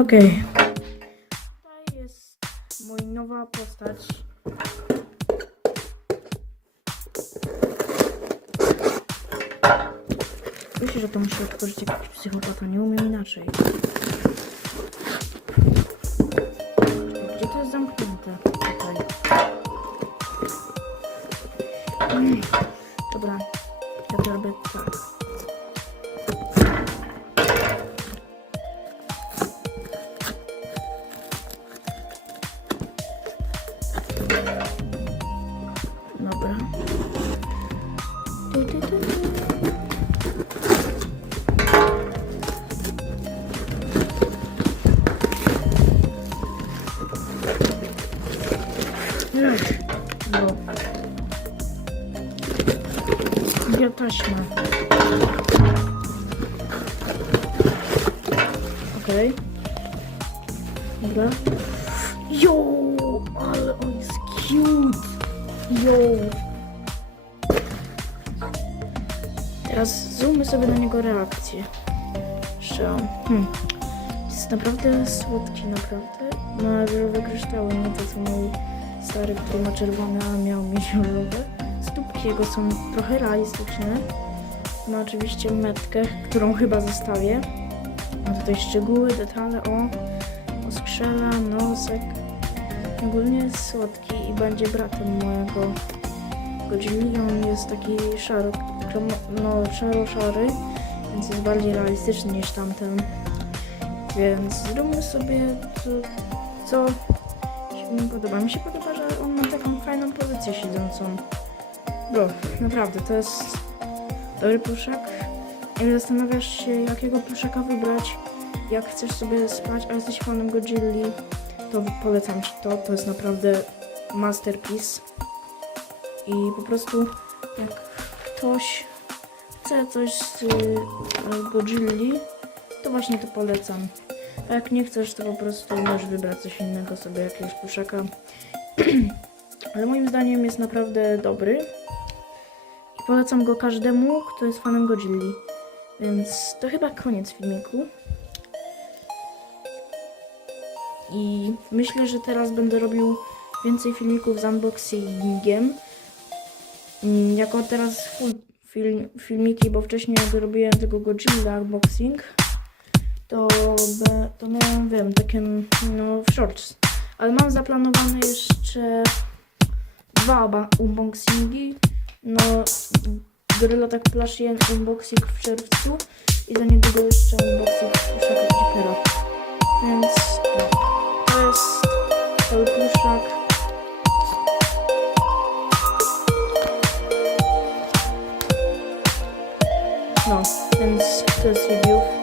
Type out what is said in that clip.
Okej. Tutaj jest moja nowa postać. Myślę, że to musi otworzyć jakiś psychopata. Nie umiem inaczej. Gdzie to jest zamknięte? Tutaj. Dobra. Ja to robię tak. No. Gdzie taśma? Okej. Dobra. Jo, ale on jest cute. Jo. Teraz zoommy sobie na niego reakcję. On. Hmm. Jest naprawdę słodki, naprawdę. Ma różowe kryształy, nie to co mój stary, który ma czerwone, a miał mieć różowe. Stópki jego są trochę realistyczne. Ma oczywiście metkę, którą chyba zostawię. Ma tutaj szczegóły, detale, o. Oskrzela, nosek. Ogólnie jest słodki i będzie bratem mojego Godzilli. On jest taki szaro, no szaro-szary, więc jest bardziej realistyczny niż tamten. Więc zróbmy sobie to, co mi podoba. Mi się podoba, że on ma taką fajną pozycję siedzącą. Bro, naprawdę, to jest dobry pluszak. Jak zastanawiasz się, jakiego pluszaka wybrać, jak chcesz sobie spać, a jesteś fanem Godzilli, to polecam Ci to. To jest naprawdę masterpiece. I po prostu, jak ktoś chce coś z y, Godzilli, to właśnie to polecam. A jak nie chcesz, to po prostu możesz wybrać coś innego sobie, jakiegoś pluszaka. Ale moim zdaniem jest naprawdę dobry. I polecam go każdemu, kto jest fanem Godzilli. Więc to chyba koniec filmiku. I myślę, że teraz będę robił więcej filmików z unboxingiem. Mm, Jako teraz full film, filmiki, bo wcześniej robiłem tego Godzilla unboxing, to, to miałem, wiem, takie no shorts. Ale mam zaplanowane jeszcze dwa unboxingi. No, Gorilla tak Plush 1 unboxing w czerwcu i za niedługo jeszcze unboxing Pluszaka Jeepera. Więc to jest cały pluszak. No, więc to jest review.